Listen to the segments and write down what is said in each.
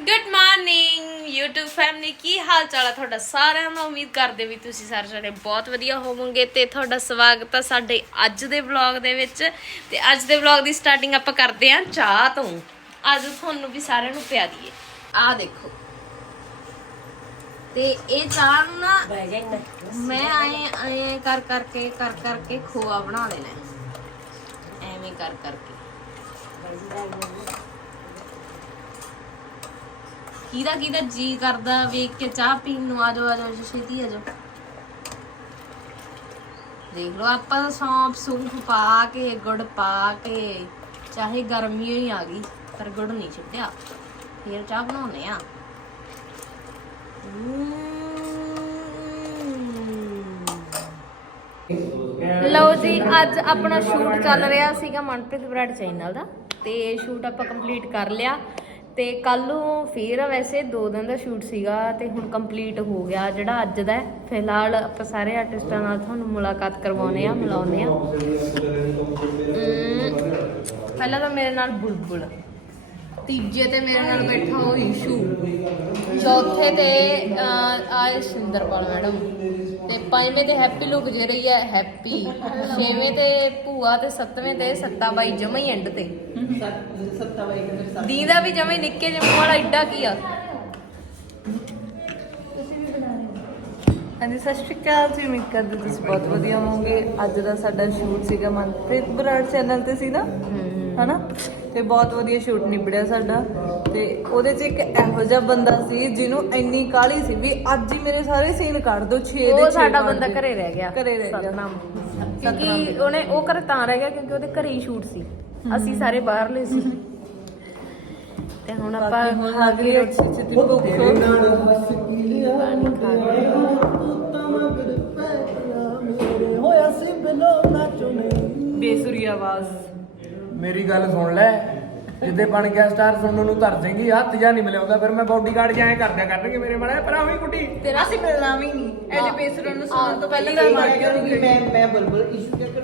Good morning YouTube family ਕੀ ਹਾਲ ਚਾਲ ਹੈ ਤੁਹਾਡਾ ਸਾਰਿਆਂ ਦਾ? ਉਮੀਦ ਕਰਦੇ ਵੀ ਤੁਸੀਂ ਸਾਰੇ ਸਾਰੇ ਬਹੁਤ ਵਧੀਆ ਹੋਵੋਗੇ ਤੇ ਤੁਹਾਡਾ ਸਵਾਗਤ ਹੈ ਸਾਡੇ ਅੱਜ ਦੇ ਵਲੌਗ ਦੇ ਵਿੱਚ। ਤੇ ਅੱਜ ਦੇ ਵਲੌਗ ਦੀ ਸਟਾਰਟਿੰਗ ਆਪਾਂ ਕਰਦੇ ਹਾਂ ਚਾਹ ਤੋਂ। ਅੱਜ ਤੁਹਾਨੂੰ ਵੀ ਸਾਰਿਆਂ ਨੂੰ ਪਿਆ ਦਈਏ। ਆਹ ਦੇਖੋ। ਤੇ ਇਹ ਚਾਹ ਨੂੰ ਨਾ ਮੈਂ ਆਏ ਆਏ ਕਰ ਕਰਕੇ ਕਰ ਕਰਕੇ ਖੋਆ ਬਣਾ ਲੈਣਾ। ਐਵੇਂ ਕਰ ਕਰਕੇ। ਕਿਹਦਾ ਕਿਹਦਾ ਜੀ ਕਰਦਾ, ਵੇਖ ਕੇ ਚਾਹ ਪੀਣ ਨੂੰ ਆ ਜਾਓ ਆ ਜਾਓ ਛੇਤੀ ਆ ਜਾਓ। ਦੇਖ ਲਓ, ਆਪਾਂ ਤਾਂ ਸੌਂਫ ਸੂਫ ਪਾ ਕੇ, ਗੁੜ ਪਾ ਕੇ, ਚਾਹੇ ਗਰਮੀ ਹੀ ਆ ਗਈ, ਪਰ ਗੁੜ ਨਹੀਂ ਛੱਡਿਆ। ਫੇਰ ਚਾਹ ਬਣਾਉਨੇ ਆ। ਲਓ ਜੀ, ਅੱਜ ਆਪਣਾ ਸ਼ੂਟ ਚੱਲ ਰਿਹਾ ਸੀਗਾ ਮਨਪ੍ਰੀਤ ਬ੍ਰੈਡ ਚੈਨਲ ਦਾ, ਤੇ ਸ਼ੂਟ ਆਪਾਂ ਕੰਪਲੀਟ ਕਰ ਲਿਆ। ਤੇ ਕੱਲ ਨੂੰ ਫੇਰ ਵੈਸੇ 2 ਦਿਨ ਦਾ ਸ਼ੂਟ ਸੀਗਾ ਤੇ ਹੁਣ ਕੰਪਲੀਟ ਹੋ ਗਿਆ, ਜਿਹੜਾ ਅੱਜ ਦਾ ਫਿਲਹਾਲ ਆਪਾਂ ਸਾਰੇ ਆਰਟਿਸਟਾਂ ਨਾਲ ਤੁਹਾਨੂੰ ਮੁਲਾਕਾਤ ਕਰਵਾਉਨੇ ਆ ਮਿਲਾਉਨੇ ਆ ਪਹਿਲਾਂ ਤਾਂ ਮੇਰੇ ਨਾਲ ਬੁਲਬੁਲ। ਤੀਜੇ ਤੇ ਮੇਰੇ ਨਾਲ ਬੈਠਾ ਉਹ ਇਸ਼ੂ। ਚੌਥੇ ਤੇ ਆਏ ਸਿੰਦਰਪਾਲ ਮੈਡਮ। ਤੇ ਪੰਜਵੇਂ ਤੇ ਹੈਪੀ ਲੁਕ ਜੇ ਰਹੀ ਹੈ ਹੈਪੀ। ਛੇਵੇਂ ਤੇ ਭੂਆ ਤੇ ਸੱਤਵੇਂ ਤੇ ਸੱਤਾ ਬਾਈ ਜਮਾ ਹੀ ਐਂਡ ਤੇ। ਦੀਦਾ ਵੀ ਜਮਾ ਹੀ ਨਿੱਕੇ ਜਿਹੇ ਮੂੰਹ ਵਾਲਾ ਐਡਾ ਕੀ ਆ? ਹਾਂਜੀ ਸਤਿ ਸ਼੍ਰੀ ਅਕਾਲ ਜੀ। ਉਮੀਦ ਕਰਦੇ ਤੁਸੀਂ ਬਹੁਤ ਵਧੀਆ ਹੋਵੋਗੇ। ਅੱਜ ਦਾ ਸਾਡਾ ਸ਼ੂਟ ਸੀਗਾ ਮਨਪ੍ਰੀਤ ਬਰਾੜ ਚੈਨਲ ਤੇ ਸੀ ਨਾ? ਹਨਾ? ਤੇ ਬਹੁਤ ਵਧੀਆ ਸ਼ੂਟ ਨਿਬੜਿਆ ਸਾਡਾ। ਤੇ ਉਹਦੇ ਚ ਇੱਕ ਇਹੋ ਜਿਹਾ ਬੰਦਾ ਸੀ ਜਿਹਨੂੰ ਇੰਨੀ ਕਾਹਲੀ ਸੀ ਵੀ ਅੱਜ ਹੀ ਮੇਰੇ ਸਾਰੇ ਸੀਨ ਕੱਢ ਦੋ 6 ਦੇ 6 ਉਹ ਸਾਡਾ ਬੰਦਾ ਘਰੇ ਰਹਿ ਗਿਆ। ਘਰੇ ਰਹਿ ਗਿਆ। ਸਤਨਾਮ। ਕਿਉਂਕਿ ਉਹਨੇ ਉਹ ਘਰੇ ਤਾਂ ਰਹਿ ਗਿਆ ਕਿਉਂਕਿ ਉਹਦੇ ਘਰੇ ਹੀ ਸ਼ੂਟ ਸੀ। ਅਸੀਂ ਸਾਰੇ ਬਾਹਰਲੇ ਸੀ। ਤੇ ਹੁਣ ਆਪਾਂ ਹੁਣ ਲੱਗ ਰਹੀ ਅੱਛੀ ਦੀ ਭੁੱਖ ਬੇਸੁਰੀ ਆਵਾਜ਼। ਮੇਰੀ ਗੱਲ ਸੁਣ ਲੈ। ਜਿੱਦੇ ਬਣ ਗਿਆ ਸਟਾਰ ਸੁਣਨ ਨੂੰ ਧਰ ਦੇਂਗੀ ਹੱਥ ਜਾਂ ਨਹੀਂ ਮਿਲਿਆਉਂਦਾ ਫਿਰ ਮੈਂ ਬਾਡੀਗਾਰਡ ਜਾਂ ਐ ਕਰਦਿਆ ਕਰਨਗੇ ਮੇਰੇ ਬੜਾ ਪਰ ਆਵੀਂ ਕੁੱਟੀ ਤੇਰਾ ਸੀ ਮਿਲਣਾ ਵੀ ਨਹੀਂ ਐਡੇ ਬੇਸੁਰਾਂ ਨੂੰ ਸੁਣਨ ਤੋਂ ਪਹਿਲਾਂ ਮਰ ਮੈਂ ਮੈਂ ਬਲਬਲ ਇਸ਼ੂ ਚੱਕਰ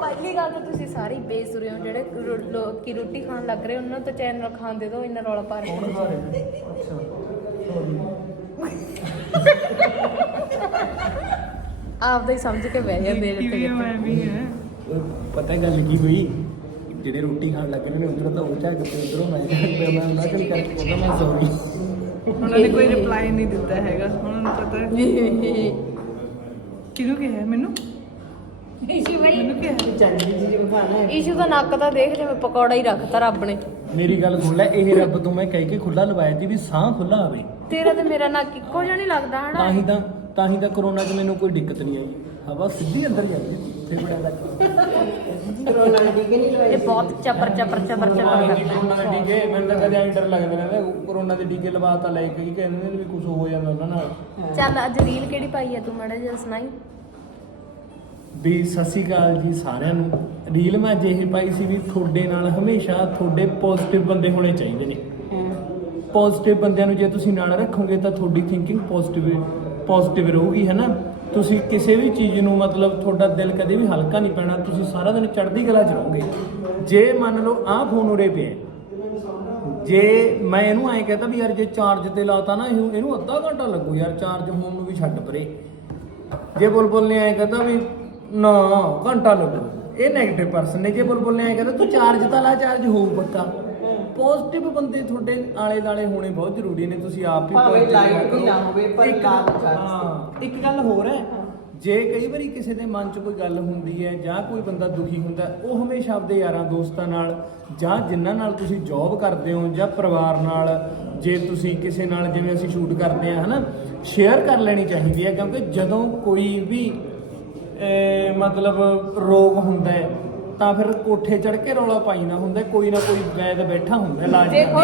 ਪਹਿਲੀ ਗੱਲ ਤਾਂ ਤੁਸੀਂ ਸਾਰੇ ਬੇਸੁਰੇ ਹੋ ਜਿਹੜੇ ਲੋਕੀ ਰੋਟੀ ਖਾਣ ਲੱਗ ਰਹੇ ਉਹਨਾਂ ਤੋਂ ਚੈਨਲ ਖਾਣ ਦੇ ਦੋ ਇੰਨਾ ਰੌਲਾ ਪਾ ਰਹੇ। ਆਪਦਾ ਹੀ ਸਮਝ ਕੇ ਬਹਿ ਜਾਂਦੇ ਨੇ ਤੇ ਪਤਾ ਗੱਲ ਕੀ ਹੋਈ? ਜਿਹੜੇ ਰੋਟੀ ਖਾਣ ਲੱਗੇ ਨੇ ਉਧਰੋਂ ਤਾਂ ਉਹ ਝੱਗ ਤੇ ਉਧਰੋਂ ਮੈਂ ਝੱਗ ਮੈਂ ਉਹਨਾਂ ਕੋਲ ਕਰਕੇ ਕਹਿੰਦਾ ਮੈਂ ਸੌਰੀ ਉਹਨਾਂ ਨੇ ਕੋਈ ਰਿਪਲਾਈ ਨਹੀਂ ਦਿੱਤਾ ਹੈਗਾ ਉਹਨਾਂ ਨੂੰ ਪਤਾ ਹੈ। ਕਿਹਨੂੰ ਕਿਹਾ ਮੈਨੂੰ? ਇਸ਼ੂ ਬਈ। ਮੈਨੂੰ ਕਿਹਾ ਇਸ਼ੂ ਦਾ ਨੱਕ ਤਾਂ ਦੇਖ ਜਿਵੇਂ ਪਕੌੜਾ ਹੀ ਰੱਖਤਾ ਰੱਬ ਨੇ। ਮੇਰੀ ਗੱਲ ਸੁਣ ਲੈ ਇਹ ਰੱਬ ਤੋਂ ਮੈਂ ਕਹਿ ਕੇ ਖੁੱਲਾ ਲਵਾਇਆ ਸੀ ਵੀ ਸਾਹ ਖੁੱਲਾ ਆਵੇ। ਤੇਰਾ ਤੇ ਮੇਰਾ ਨੱਕ ਇੱਕੋ ਜਿਹਾ ਨਹੀਂ ਲੱਗਦਾ ਹਨਾ? ਤਾਂ ਹੀ ਤਾਂ ਤਾਂ ਹੀ ਤਾਂ ਕਰੋਨਾ 'ਚ ਮੈਨੂੰ ਕੋਈ ਦਿੱਕਤ ਨਹੀਂ ਆਈ। ਹਵਾ ਸਿੱਧੀ ਅੰਦਰ ਜਾਂਦੀ ਫੇਫੜਿਆਂ ਤੱਕ ਕਰੋਨਾ ਨਹੀਂ ਇਹ ਬਹੁਤ ਚਪਰ ਚਪਰ ਚਪਰ ਚਪਰ ਕਰਦਾ ਕਰੋਨਾ ਦੇ ਟੀਕੇ ਮੈਨੂੰ ਤਾਂ ਕਦੇ ਐਂ ਡਰ ਲੱਗਦਾ ਰਹਿੰਦਾ ਕਰੋਨਾ ਦੇ ਟੀਕੇ ਲਵਾ ਤਾਂ ਲੈ ਕੇ ਹੀ ਕਹਿੰਦੇ ਨੇ ਵੀ ਕੁਝ ਹੋ ਜਾਂਦਾ ਉਹਨਾਂ ਨਾਲ। ਚੱਲ ਅੱਜ ਰੀਲ ਕਿਹੜੀ ਪਾਈ ਆ ਤੂੰ ਮਾੜਾ ਜਿਹਾ ਸੁਣਾਈ? ਵੀ ਸਤਿ ਸ਼੍ਰੀ ਅਕਾਲ ਜੀ ਸਾਰਿਆਂ ਨੂੰ। ਰੀਲ ਮੈਂ ਜਿਹੇ ਪਾਈ ਸੀ ਵੀ ਤੁਹਾਡੇ ਨਾਲ ਹਮੇਸ਼ਾ ਤੁਹਾਡੇ ਪੋਜ਼ਿਟਿਵ ਬੰਦੇ ਹੋਣੇ ਚਾਹੀਦੇ ਨੇ। ਪੋਜ਼ਿਟਿਵ ਬੰਦਿਆਂ ਨੂੰ ਜੇ ਤੁਸੀਂ ਨਾਲ ਰੱਖੋਗੇ ਤਾਂ ਤੁਹਾਡੀ ਥਿੰਕਿੰਗ ਪੋਜ਼ਿਟਿਵ ਪੋਜ਼ਿਟਿਵ ਰਹੂਗੀ ਹੈ ਨਾ? ਤੁਸੀਂ ਕਿਸੇ ਵੀ ਚੀਜ਼ ਨੂੰ ਮਤਲਬ ਤੁਹਾਡਾ ਦਿਲ ਕਦੇ ਵੀ ਹਲਕਾ ਨਹੀਂ ਪੈਣਾ, ਤੁਸੀਂ ਸਾਰਾ ਦਿਨ ਚੜ੍ਹਦੀ ਕਲਾ 'ਚ ਰਹੋਗੇ। ਜੇ ਮੰਨ ਲਓ ਆਹ ਫੋਨ ਉਰੇ ਪਿਆ ਜੇ ਮੈਂ ਇਹਨੂੰ ਐਂ ਕਹਤਾ ਵੀ ਯਾਰ ਜੇ ਚਾਰਜ ਤੇ ਲਾਤਾ ਨਾ, ਇਹਨੂੰ ਇਹਨੂੰ ਅੱਧਾ ਘੰਟਾ ਲੱਗੂ ਯਾਰ ਚਾਰਜ ਹੋਣ ਨੂੰ ਵੀ ਛੱਡ ਪਰੇ। ਜੇ ਬੁਲਬੁਲ ਨੇ ਐਂ ਕਹਤਾ ਵੀ ਨਾ, ਘੰਟਾ ਲੱਗੂ। ਇਹ 네ਗੇਟਿਵ ਪਰਸਨ ਨੇ, ਜੇ ਬੁਲਬੁਲ ਨੇ ਐਂ ਕਹਤਾ, ਤੂੰ ਚਾਰਜ ਤਾਂ ਲਾ ਚਾਰਜ ਹੋਊ ਪੱਕਾ। ਪੋਜ਼ਿਟਿਵ ਬੰਦੇ ਤੁਹਾਡੇ ਆਲੇ ਦਾਲੇ ਹੋਣੇ ਬਹੁਤ ਜ਼ਰੂਰੀ ਨੇ ਤੁਸੀਂ ਆਪ ਵੀ ਭਾਵੇਂ positive ਲਾਈਟ ਰਿਹਾ ਵੀ ਨਾ ਹੋਵੇ, ਪਰ ਇੱਕ- ਹਾਂ, ਇੱਕ ਗੱਲ ਹੋਰ ਹੈ ਜੇ ਕਈ ਵਾਰੀ ਕਿਸੇ ਦੇ ਮਨ 'ਚ ਕੋਈ ਗੱਲ ਹੁੰਦੀ ਹੈ ਜਾਂ ਕੋਈ ਬੰਦਾ ਦੁਖੀ ਹੁੰਦਾ ਹੈ, ਉਹ ਹਮੇਸ਼ਾ ਆਪਦੇ ਯਾਰਾਂ ਦੋਸਤਾਂ ਨਾਲ ਜਾਂ ਜਿਨ੍ਹਾਂ ਨਾਲ ਤੁਸੀਂ ਜੌਬ ਕਰਦੇ ਹੋ ਜਾਂ ਪਰਿਵਾਰ ਨਾਲ ਜੇ ਤੁਸੀਂ ਕਿਸੇ ਨਾਲ ਜਿਵੇਂ ਅਸੀਂ ਸ਼ੂਟ ਕਰਦੇ ਆ ਹਨਾ ਸ਼ੇਅਰ ਕਰ ਲੈਣੀ ਚਾਹੀਦੀ ਹੈ ਕਿਉਂਕਿ ਜਦੋਂ ਕੋਈ ਵੀ ਅਹ, ਮਤਲਬ ਰੋਗ ਹੁੰਦਾ ਹੈ ਤਾਂ ਫਿਰ ਕੋਠੇ ਚੜ ਕੇ ਰੌਲਾ ਪਾਈਨਾ ਹੁੰਦਾ ਕੋਈ ਨਾ ਕੋਈ ਵੈਦ ਬੈਠਾ ਹੁੰਦਾ ਇਲਾਜ ਕਰਨ।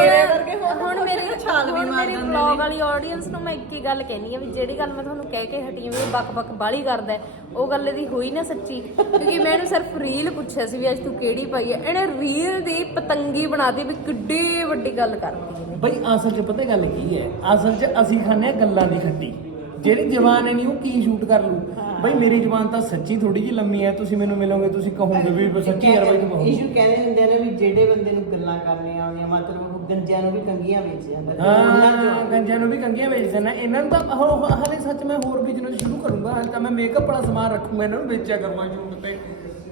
ਹੁਣ ਹੁਣ ਮੇਰੀ ਛਾਲ ਵੀ ਮੇਰੀ ਵਲੌਗ ਵਾਲੀ ਆਡੀਅנס ਨੂੰ ਮੈਂ ਇੱਕ ਹੀ ਗੱਲ ਕਹਿਣੀ ਆ ਵੀ ਜਿਹੜੀ ਗੱਲ ਮੈਂ ਤੁਹਾਨੂੰ ਕਹਿ ਕੇ ਹਟੀ ਆ ਵੀ ਬੱਕ ਬੱਕ ਬਾਲੀ ਕਰਦਾ ਹੈ, ਉਹ ਗੱਲ ਇਹਦੀ ਹੋਈ ਨਾ ਸੱਚੀ ਕਿਉਂਕਿ ਮੈਂ ਇਹਨੂੰ ਸਿਰਫ ਰੀਲ ਪੁੱਛਿਆ ਸੀ ਵੀ ਅੱਜ ਤੂੰ ਕਿਹੜੀ ਪਾਈ ਹੈ ਇਹਨੇ ਰੀਲ ਦੀ ਪਤੰਗੀ ਬਣਾਤੀ ਵੀ ਕਿੱਡੀ ਵੱਡੀ ਗੱਲ ਕਰਤੀ ਇਹਨੇ। ਬਈ ਅਸਲ 'ਚ ਪਤਾ ਗੱਲ ਕੀ ਹੈ? ਅਸਲ 'ਚ ਅਸੀਂ ਖਾਂਦੇ ਹਾਂ ਗੱਲਾਂ ਦੀ ਖੱਟੀ ਜਿਹੜੀ ਜ਼ਬਾਨ ਹੈ ਨਹੀਂ ਉਹ ਕੀ ਸ਼ੂਟ ਕਰ ਲੂ ਬਈ ਮੇਰੀ ਜ਼ਬਾਨ ਤਾਂ ਸੱਚੀ ਥੋੜੀ ਜਿਹੀ ਲੰਮੀ ਹੈ। ਤੁਸੀਂ ਮੈਨੂੰ ਮਿਲੋਗੇ ਤੁਸੀਂ ਕਹੋਗੇ ਵੀ ਸੱਚੀ ਯਾਰ ਬਈ ਤੂੰ ਬਹੁਤ ਇਸ਼ੂ ਕਹਿੰਦੇ ਹੁੰਦੇ ਨੇ ਵੀ ਜਿਹੜੇ ਬੰਦੇ ਨੂੰ ਗੱਲਾਂ ਕਰਨੀਆਂ ਆਉਂਦੀਆਂ ਮਤਲਬ ਉਹ ਗੰਜਿਆਂ ਨੂੰ ਵੀ ਕੰਗੀਆਂ ਵੇਚ ਜਾਂਦਾ ਉਹਨਾਂ ਹਾਂ ਗੰਜਿਆਂ ਨੂੰ ਵੀ ਕੰਗੀਆਂ ਵੇਚ ਦੇਣਾ ਇਹਨਾਂ ਨੂੰ ਤਾਂ ਹ- ਹਾਲੇ ਸੱਚ ਮੈਂ ਹੋਰ ਬਿਜ਼ਨਸ ਸ਼ੁਰੂ ਕਰੂੰਗਾ ਹਾਲੇ ਤਾਂ ਮੈਂ ਮੇਕਅਪ ਵਾਲਾ ਸਮਾਨ ਰੱਖੂੰਗਾ ਇਹਨਾਂ ਨੂੰ ਵੇਚਿਆ ਕਰੂੰਗਾ ਸ਼ੂਟ ਤੇ।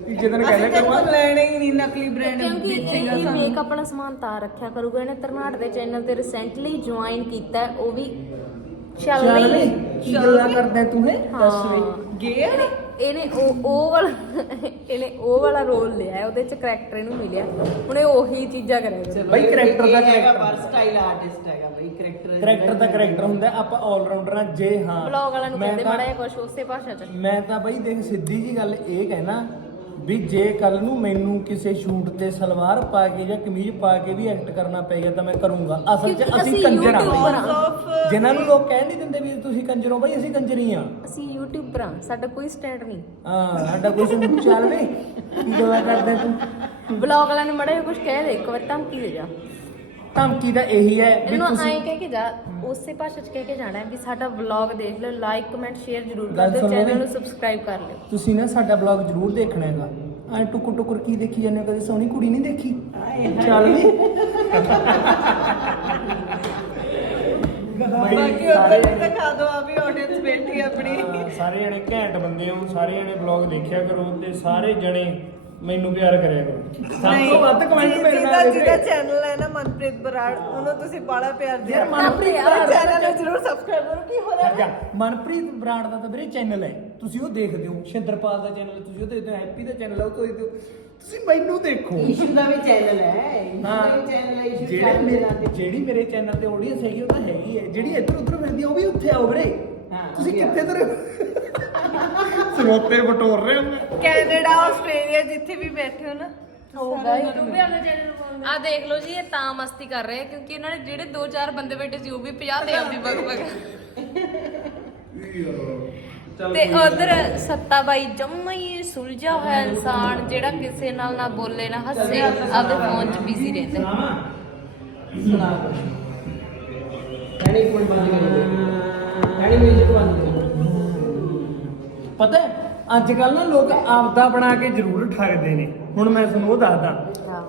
ਤੀਜੇ ਦਿਨ ਕਹਿੰਦਾ ਕਰੂੰਗਾ। ਲੈਣੇ ਹੀ ਨਹੀਂ ਨਕਲੀ ਬ੍ਰਾਂਡ ਕਿਉਂਕਿ ਇਹ ਇਹ ਮੇਕਅਪ ਵਾਲਾ ਸਮਾਨ ਤਾਂ ਰੱਖਿਆ ਕਰੂਗਾ। ਇਹਨੇ ਤਰਨਾਟ ਦੇ ਚੈਨਲ ਤੇ ਰੀਸੈਂਟਲੀ ਜੁਆਇਨ ਕੀਤਾ ਉਹ ਵੀ ਚੱਲ ਚੱਲ ਰਹੀ ਵੇ ਕੀ ਗੱਲਾਂ ਕਰਦਾ ਤੂੰ ਹੈ? ਦੱਸ ਵੇ। ਗੇ ਇਹਨੇ ਇਹਨੇ ਉਹ ਉਹ ਵਾਲਾ ਇਹਨੇ ਉਹ ਵਾਲਾ ਰੋਲ ਲਿਆ ਹੈ, ਉਹਦੇ ਚ ਕਰੈਕਟਰ ਇਹਨੂੰ ਮਿਲਿਆ। ਹੁਣ ਇਹ ਉਹੀ ਚੀਜ਼ਾਂ ਕਰੇਗਾ। ਚਲੋ, ਬਈ ਇਹ- character ਦਾ ਇਹ ਹੈਗਾ character। versatile artist ਹੈਗਾ ਬਈ ਕਰੈਕਟਰ ਕਰੈਕਟਰ ਦਾ ਕਰੈਕਟਰ ਹੁੰਦਾ ਆਪਾਂ ਆਲ ਰਾਊਂਡਰ ਆ ਜੇ ਹਾਂ। ਬਲੌਗ ਵਾਲਿਆਂ ਨੂੰ ਮੈਂ ਕਹਿੰਦੇ ਤਾਂ- ਮਾੜਾ ਜਿਹਾ ਕੁਝ ਉਸੇ ਭਾਸ਼ਾ ਚ। ਮੈਂ ਤਾਂ ਬਈ ਦੇਖ ਸਿੱਧੀ ਜੀ ਗੱਲ ਇਹ ਕਹਿਣਾ ਵੀ ਜੇ ਕੱਲ ਨੂੰ ਮੈਨੂੰ ਕਿਸੇ ਸ਼ੂਟ ਤੇ ਸਲਵਾਰ ਪਾ ਕੇ ਜਾਂ ਕਮੀਜ਼ ਪਾ ਕੇ ਵੀ ਐਕਟ ਕਰਨਾ ਪਏਗਾ ਤਾਂ ਮੈਂ ਕਰੂੰਗਾ। ਅਸਲ 'ਚ ਕਿਉਂਕਿ ਅਸੀਂ ਅਸੀਂ ਕੰਜਰ ਆ। YouTuber ਬਈ। ਹਾਂ। ਜਿਨ੍ਹਾਂ ਨੂੰ ਲੋਕ ਕਹਿ ਨਹੀਂ ਦਿੰਦੇ ਵੀ ਤੁਸੀਂ ਕੰਜਰ ਹੋ ਬਈ ਅਸੀਂ ਕੰਜਰ ਆ ਅਸੀਂ ਯੂਟਿਊਬਰ ਹਾਂ ਸਾਡਾ ਕੋਈ ਸਟੈਂਡ ਨਹੀਂ। ਹਾਂ ਸਾਡਾ ਕੋਈ ਸ਼ੂਟ ਚੱਲ ਵੇ ਕੀ ਗੱਲਾਂ ਕਰਦਾ ਤੂੰ? ਬਲੌਗ ਵਾਲਿਆਂ ਨੂੰ ਮਾੜਾ ਕੁਝ ਕਹਿ ਦੇ ਇੱਕ ਵਾਰ ਧਮਕੀ ਦੇ ਜਾ। ਧਮਕੀ ਤਾਂ ਇਹੀ ਹੈ ਵੀ ਇਹਨੂੰ ਤੁਸੀਂ ਐਂ ਕਹਿ ਕੇ ਜਾ ਉਸੇ ਭਾਸ਼ਾ ਚ ਕਹਿ ਕੇ ਜਾਣਾ ਹੈ ਵੀ ਸਾਡਾ ਵਲੌਗ ਦੇਖ ਲਓ ਲਾਈਕ ਕਮੈਂਟ ਸ਼ੇਅਰ ਜ਼ਰੂਰ ਕਰ ਗੱਲ ਦਿਓ ਸੁਣੋ ਚੈਨਲ ਨੇ। ਸਬਸਕ੍ਰਾਈਬ ਕਰ ਲਿਓ। ਤੁਸੀਂ ਨਾ ਸਾਡਾ ਬਲੌਗ ਜ਼ਰੂਰ ਦੇਖਣਾ ਹੈਗਾ। ਐ ਟੁਕਰ ਟੁਕਰ ਕੀ ਦੇਖੀ ਜਾਂਦੇ ਹੋ? ਕਦੇ ਸੋਹਣੀ ਕੁੜੀ ਨਹੀਂ ਦੇਖੀ? ਚੱਲ ਵੀ। ਬਾਕੀ ਉੱਧਰ ਵੀ ਦਿਖਾ ਦਿਓ ਆ ਵੀ ਆਡੀਅנס ਬੈਠੀ ਆਪਣੀ। ਸਾਰੇ ਜਣੇ ਘੈਂਟ ਬੰਦੇ ਹੋ ਸਾਰੇ ਜਣੇ ਬਲੌਗ ਦੇਖਿਆ ਕਰੋ ਤੇ ਸਾਰੇ ਜਣੇ ਮੈਨੂੰ ਪਿਆਰ ਕਰਿਆ ਕਰੋ। ਸਭ ਤੋਂ ਵੱਧ ਕਮੈਂਟ ਮੇਰੇ ਜਿਹਦਾ ਨਾਲ ਜਿਹਦਾ ਦੇਖੇ ਚੈਨਲ ਹੈ ਨਾ ਮਨਪ੍ਰੀਤ ਬਰਾੜ ਉਹਨੂੰ ਤੁਸੀਂ ਬੜਾ ਪਿਆਰ ਦਿਓ। ਯਾਰ ਮਨਪ੍ਰੀਤ ਚੈਨਲ ਨੂੰ ਜ਼ਰੂਰ ਸਬਸਕ੍ਰਾਈਬ ਕਰੋ ਕੀ ਹੋ ਰਿਹਾ ਅੱਛਾ ਮਨਪ੍ਰੀਤ ਬਰਾੜ ਦਾ ਤਾਂ ਵੀਰੇ ਚੈਨਲ ਹੈ। ਤੁਸੀਂ ਉਹ ਦੇਖਦੇ ਹੋ ਸ਼ਿੰਦਰਪਾਲ ਦਾ ਚੈਨਲ ਤੁਸੀਂ ਉਹ ਦੇਖਦੇ ਹੋ ਹੈਪੀ ਦਾ ਚੈਨਲ ਹੈ ਉਹ ਤੋਂ ਦੇਖਦੇ ਹੋ ਤੁਸੀਂ ਮੈਨੂੰ ਦੇਖੋ। ਇਸ਼ੂ ਦਾ ਵੀ ਚੈਨਲ ਹੈ ਇਸ਼ੂ ਦਾ ਵੀ ਚੈਨਲ ਹੈ ਇਸ਼ੂ ਜਿਹੜੇ ਮੇਰਾ ਜਿਹੜੀ ਮੇਰੇ ਚੈਨਲ ਤੇ ਆਡੀਅנס ਹੈਗੀ ਉਹ ਤਾਂ ਹੈਗੀ ਹੈ। ਜਿਹੜੀ ਇੱਧਰ ਉੱਧਰ ਫਿਰਦੀ ਆ ਉਹ ਵੀ ਉੱਥੇ ਆਓ ਵੀਰੇ। ਹਾਂ, ਤੁਸੀਂ ਉਹ ਵੀ ਕਿੱਥੇ ਤੁਰੇ ਸਰੋਤੇ ਬਟੋਰ ਰਹੇ ਹੋ ਕੈਨੇਡਾ ਆਸਟ੍ਰੇਲੀਆ ਜਿੱਥੇ ਵੀ ਬੈਠੇ ਹੋ ਨਾ ਹੋਊਗਾ ਆ ਦੇਖ ਲਓ ਜੀ ਇਹ ਤਾਂ ਮਸਤੀ ਕਰ ਰਹੇ ਆ ਕਿਉਂਕਿ ਇਹਨਾਂ ਨੇ ਜਿਹੜੇ 2-4 ਬੰਦੇ ਬੈਠੇ ਸੀ ਉਹ ਵੀ 50 ਤੇ ਆਪਦੀ ਬਗ ਬਗ ਤੇ ਉਧਰ ਸੱਤਾ ਬਾਈ ਜੰਮਾ ਹੀ ਸੁਲਝਾ ਹੋਇਆ ਇਨਸਾਨ ਜਿਹੜਾ ਕਿਸੇ ਨਾਲ ਨਾ ਬੋਲੇ ਨਾ ਹੱਸੇ ਆਪਦੇ ਫੋਨ 'ਚ ਬਿਜ਼ੀ ਰਹਿੰਦਾ। ਸੁਣਾ। ਐਨੀ ਪੁਆਇੰਟ ਬੰਦ ਕਰ ਦੇ ਐਨੀ ਮਿਊਜ਼ਿਕ ਬੰਦ ਕਰ ਪਤਾ ਹੈ, ਅੱਜ ਕੱਲ ਨਾ ਲੋਕ ਆਪਦਾ ਬਣਾ ਕੇ ਜ਼ਰੂਰ ਠੱਗਦੇ ਨੇ। ਹੁਣ ਮੈਂ ਤੁਹਾਨੂੰ ਉਹ ਦੱਸਦਾ।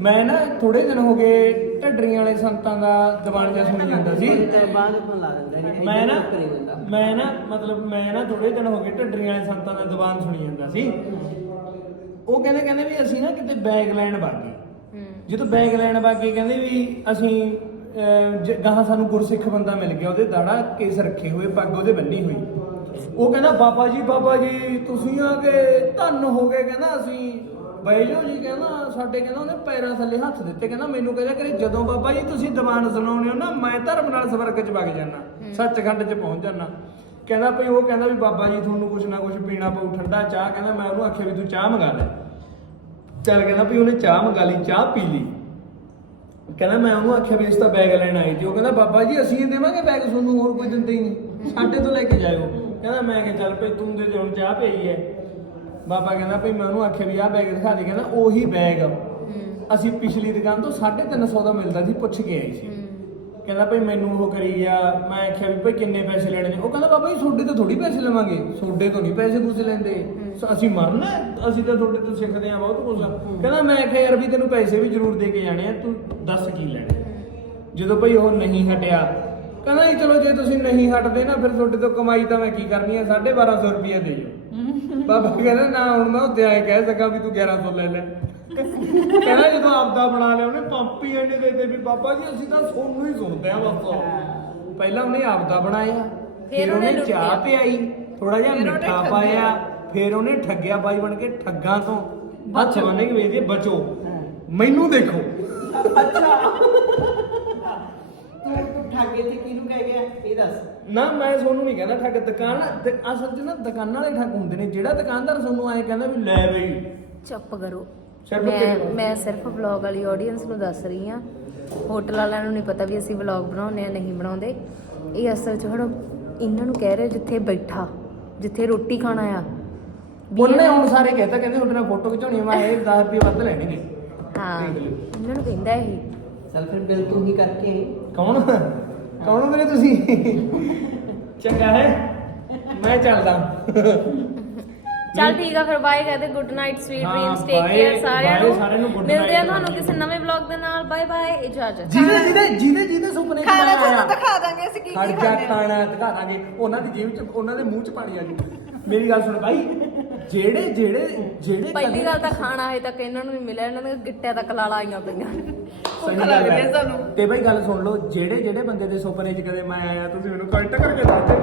ਮੈਂ ਨਾ ਥੋੜੇ ਦਿਨ ਹੋ ਗਏ ਢੱਡਰੀਆਂ ਵਾਲੇ ਸੰਤਾਂ ਦਾ ਦੀਵਾਨ ਜਿਹਾ ਸੁਣੀ ਜਾਂਦਾ ਸੀ। ਤੇ ਬਾਅਦ ਫੋਨ ਲਾ ਦਿੰਦਾ ਜੀ ਮੈਂ ਨਾ ਮੈਂ ਨਾ ਮਤਲਬ ਮੈਂ ਨਾ ਥੋੜੇ ਦਿਨ ਹੋ ਗਏ ਢੱਡਰੀਆਂ ਵਾਲੇ ਸੰਤਾਂ ਦਾ ਦੀਵਾਨ ਸੁਣੀ ਜਾਂਦਾ ਸੀ। ਉਹ ਕਹਿੰਦੇ ਕਹਿੰਦੇ ਵੀ ਅਸੀਂ ਨਾ ਕਿਤੇ ਬੈਗ ਲੈਣ ਵਾਗੇ ਜਦੋਂ ਬੈਗ ਲੈਣ ਵਾਗੇ ਕਹਿੰਦੇ ਵੀ ਅਸੀਂ ਗਾਹਾਂ ਸਾਨੂੰ ਗੁਰਸਿੱਖ ਬੰਦਾ ਮਿਲ ਗਿਆ ਉਹਦੇ ਦਾੜਾ ਕੇਸ ਰੱਖੇ ਹੋਏ ਪੱਗ ਉਹਦੇ ਬੰਨੀ ਹੋਈ। ਉਹ ਕਹਿੰਦਾ ਬਾਬਾ ਜੀ ਬਾਬਾ ਜੀ ਤੁਸੀਂ ਆ ਕੇ ਧੰਨ ਹੋ ਗਏ। ਕਹਿੰਦਾ ਅਸੀਂ ਬਈ ਜੋ ਜੀ। ਕਹਿੰਦਾ ਸਾਡੇ ਕਹਿੰਦਾ ਉਹਨੇ ਪੈਰਾਂ ਥੱਲੇ ਹੱਥ ਦਿੱਤੇ। ਕਹਿੰਦਾ ਮੈਨੂੰ ਕਹਿੰਦਾ ਕਰੇ ਜਦੋਂ ਬਾਬਾ ਜੀ ਤੁਸੀਂ ਦੀਵਾਨ ਸੁਣਾਉਣੇ ਹੋ ਨਾ ਮੈਂ ਧਰਮ ਨਾਲ ਸਵਰਗ ਚ ਵਗ ਜਾਣਾ ਸੱਚਖੰਡ ਚ ਪਹੁੰਚ ਜਾਣਾ ਕਹਿੰਦਾ ਭਈ ਉਹ ਕਹਿੰਦਾ ਵੀ ਬਾਬਾ ਜੀ ਤੁਹਾਨੂੰ ਕੁਛ ਨਾ ਕੁਛ ਪੀਣਾ ਪਊ ਠੰਡਾ ਚਾਹ। ਕਹਿੰਦਾ ਮੈਂ ਉਹਨੂੰ ਆਖਿਆ ਵੀ ਤੂੰ ਚਾਹ ਮੰਗਾ ਲੈ। ਚੱਲ ਕਹਿੰਦਾ ਵੀ ਉਹਨੇ ਚਾਹ ਮੰਗਾ ਲਈ ਚਾਹ ਪੀ ਲਈ। ਕਹਿੰਦਾ ਮੈਂ ਉਹਨੂੰ ਆਖਿਆ ਵੀ ਇਸ ਤਾਂ ਬੈਗ ਲੈਣ ਆਈ ਸੀ। ਉਹ ਕਹਿੰਦਾ ਬਾਬਾ ਜੀ ਅਸੀਂ ਹੀ ਦੇਵਾਂਗੇ ਬੈਗ ਤੁਹਾਨੂੰ ਹੋਰ ਕੋਈ ਦਿੰਦਾ ਹੀ ਨਹੀਂ। ਸਾਡੇ ਤੋਂ ਲੈ ਕੇ ਜਾਇਓ। ਕਹਿੰਦਾ ਮੈਂ ਕਿਹਾ ਚੱਲ ਭਈ ਤੂੰ ਦੇ ਦੇ ਹੁਣ ਚਾਹ ਪਈ ਹੈ। ਬਾਬਾ ਕਹਿੰਦਾ ਭਈ ਮੈਂ ਉਹਨੂੰ ਆਖਿਆ ਵੀ ਆਹ ਬੈਗ ਦਿਖਾ ਦੇ। ਕਹਿੰਦਾ ਉਹੀ ਬੈਗ ਅਸੀਂ ਪਿਛਲੀ ਦੁਕਾਨ ਤੋਂ 350 ਦਾ ਮਿਲਦਾ ਸੀ ਪੁੱਛ ਕੇ ਆਈ ਸੀ। ਕਹਿੰਦਾ ਭਈ ਮੈਨੂੰ ਉਹ ਕਰੀ ਗਿਆ। ਮੈਂ ਆਖਿਆ ਵੀ ਭਈ ਕਿੰਨੇ ਪੈਸੇ ਲੈਣੇ ਨੇ? ਉਹ ਕਹਿੰਦਾ ਬਾਬਾ ਜੀ ਤੁਹਾਡੇ ਤੋਂ ਥੋੜੀ ਪੈਸੇ ਲਵਾਂਗੇ। ਤੁਹਾਡੇ ਤੋਂ ਨਹੀਂ ਪੈਸੇ ਪੂਸੇ ਲੈਂਦੇ। ਸ- ਅਸੀਂ ਮਰਨਾ ਹੈ? ਅਸੀਂ ਤਾਂ ਤੁਹਾਡੇ ਤੋਂ ਸਿੱਖਦੇ ਆ। ਬਹੁਤ ਕੁਝ ਕਹਿੰਦਾ ਮੈਂ ਆਖਿਆ ਯਾਰ ਵੀ ਤੈਨੂੰ ਪੈਸੇ ਵੀ ਜ਼ਰੂਰ ਦੇ ਕੇ ਜਾਣੇ ਆ ਤੂੰ ਦੱਸ ਕੀ ਲੈਣਾ ਹੈ? ਜਦੋਂ ਭਈ ਉਹ ਨਹੀਂ ਹਟਿਆ ਕਹਿੰਦਾ ਜੀ ਚਲੋ ਜੇ ਤੁਸੀਂ ਨਹੀਂ ਹਟਦੇ ਨਾ ਫਿਰ ਤੁਹਾਡੇ ਤੋਂ ਕਮਾਈ ਤਾਂ ਮੈਂ ਕੀ ਕਰਨੀ ਹੈ 1250 ਰੁਪਏ ਦੇ ਦਿਓ। ਬਾਬਾ ਕਹਿੰਦਾ ਨਾ ਹੁਣ ਮੈਂ ਉੱਤੇ ਆਏ ਕਹਿ ਸਕਾਂ ਵੀ ਤੂੰ 1100 ਲੈ ਲੈ। ਕਹਿੰਦਾ ਜਦੋਂ ਆਪਦਾ ਬਣਾ ਲਿਆ ਉਹਨੇ ਪੰਪ ਹੀ ਇਹਨੇ ਦੇ ਦੇ ਵੀ ਬਾਬਾ ਜੀ ਅਸੀਂ ਤਾਂ ਸੋਨੂੰ ਹੀ ਸੁਣਦੇ ਆ ਬਸ। ਪਹਿਲਾਂ ਉਹਨੇ ਆਪਦਾ ਬਣਾਇਆ ਫਿਰ ਉਹਨੇ ਚਾਹ ਪਿਆਈ ਥੋੜਾ ਜਿਹਾ ਮਿੱਠਾ ਪਾਇਆ। ਫਿਰ ਉਹਨੇ ਠੱਗਿਆ ਬਾਈ ਬਣ ਕੇ ਠੱਗਾਂ ਤੋਂ। ਹੱਥ ਬੰਨੇ ਕੇ ਵੇਚਦੇ ਬਚੋ। ਮੈਨੂੰ ਦੇਖੋ। ਤੂੰ ਤੂੰ ਠਾਗੇ ਤੇ ਕਿਹਨੂੰ ਕਹਿ ਗਿਆ? ਇਹ ਦੱਸ। ਨਾ ਮੈਂ ਤੁਹਾਨੂੰ ਨਹੀਂ ਕਹਿੰਦਾ ਠੱਗ ਦੁਕਾਨ ਦ- ਅਸਲ 'ਚ ਨਾ ਦੁਕਾਨਾਂ ਵਾਲੇ ਠੱਗ ਹੁੰਦੇ ਨੇ। ਜਿਹੜਾ ਦੁਕਾਨਦਾਰ ਤੁਹਾਨੂੰ ਐਂ ਕਹਿੰਦਾ ਵੀ ਲੈ ਬਈ। ਚੁੱਪ ਕਰੋ। ਸਿਰਫ ਮੈਂ ਤੇਰੇ- ਮੈਂ ਸਿਰਫ ਵਲੌਗ ਵਾਲੀ ਆਡੀਅנס ਨੂੰ ਦੱਸ ਰਹੀ ਆ ਹੋਟਲ ਵਾਲਿਆਂ ਨੂੰ ਨਹੀਂ ਪਤਾ ਵੀ ਅਸੀਂ ਵਲੌਗ ਬਣਾਉਂਦੇ ਆ ਨਹੀਂ ਬਣਾਉਂਦੇ। ਇਹ ਅਸਲ 'ਚ ਹੁਣ ਇਹਨਾਂ ਨੂੰ ਕਹਿ ਰਹੇ ਜਿੱਥੇ ਬੈਠਾ ਜਿੱਥੇ ਰੋਟੀ ਖਾਣਾ ਆ। ਉਹਨੇ ਹੁਣ ਸਾਰੇ ਕਹਿੰਦਾ ਕਹਿੰਦੇ ਤੁਹਾਡੇ ਨਾਲ ਫੋਟੋ ਖਿਚਾਉਣੀ ਆ, ਮੈਂ ਇਹ 10 ਰੁਪਏ ਵੱਧ ਲੈਣੇ ਨੇ। ਹਾਂ। ਇਹਨਾਂ ਨੂੰ ਕਹਿੰਦਾ ਇਹ। ਚੱਲ ਫਿਰ ਬਿੱਲ ਤੂੰ ਹੀ ਕਰਕੇ। ਕੌਣ? ਕੌਣ ਹੋ ਵੀਰੇ ਤੁਸੀਂ? ਚੰਗਾ ਹੈ ਮੈਂ ਚੱਲਦਾ। ਚੱਲ ਠੀਕ ਆ ਫਿਰ ਬਾਏ ਕਹਦੇ good night sweet dreams take care ਸਾਰਿਆਂ ਨੂੰ। ਮਿਲਦੇ ਆ। ਤੁਹਾਨੂੰ ਕਿਸੇ ਨਵੇਂ ਵਲੌਗ ਦੇ ਨਾਲ। ਬਾਏ ਬਾਏ ਇਜਾਜ਼ਤ ਜਿਹਦੇ ਜਿਹਦੇ ਜਿਹਦੇ ਜਿਹਦੇ ਸੁਪਨੇ ਚ ਖਾਣਾ ਤੁਹਾਨੂੰ ਦਿਖਾ ਦਾਂਗੇ ਅਸੀਂ ਕੀ ਕੀ ਖਾਣਾ ਦਿਖਾ ਦਾਂਗੇ। ਉਹਨਾਂ ਦੀ ਜੀਭ ਚ ਉਹਨਾਂ ਦੇ ਮੂੰਹ ਚ ਪਾਣੀ ਆ ਜੂ। ਮੇਰੀ ਗੱਲ ਸੁਣ ਬਾਈ ਜਿਹੜੇ ਜਿਹੜੇ ਜਿਹੜੇ ਪਹਿਲੀ ਗੱਲ ਤਾਂ ਖਾਣਾ ਹਜੇ ਤੱਕ ਇਹਨਾਂ ਨੂੰ ਨਹੀਂ ਮਿਲਿਆ ਇਹਨਾਂ ਦੇ ਗਿੱਟਿਆਂ ਤੱਕ ਲਾਲਾ ਆਈਆਂ ਪਈਆਂ ਸਹੀ ਗੱਲ ਹੈ। ਹੈ ਸਾਨੂੰ। ਤੇ ਬਈ ਗੱਲ ਸੁਣ ਲਓ ਜਿਹੜੇ ਜਿਹੜੇ ਬੰਦੇ ਦੇ ਸੁਪਨੇ 'ਚ ਕਦੇ ਮੈਂ ਆਇਆ ਤੁਸੀਂ ਮੈਨੂੰ ਕਮੈਂਟ ਕਰਕੇ ਦੱਸ ਦਿਓ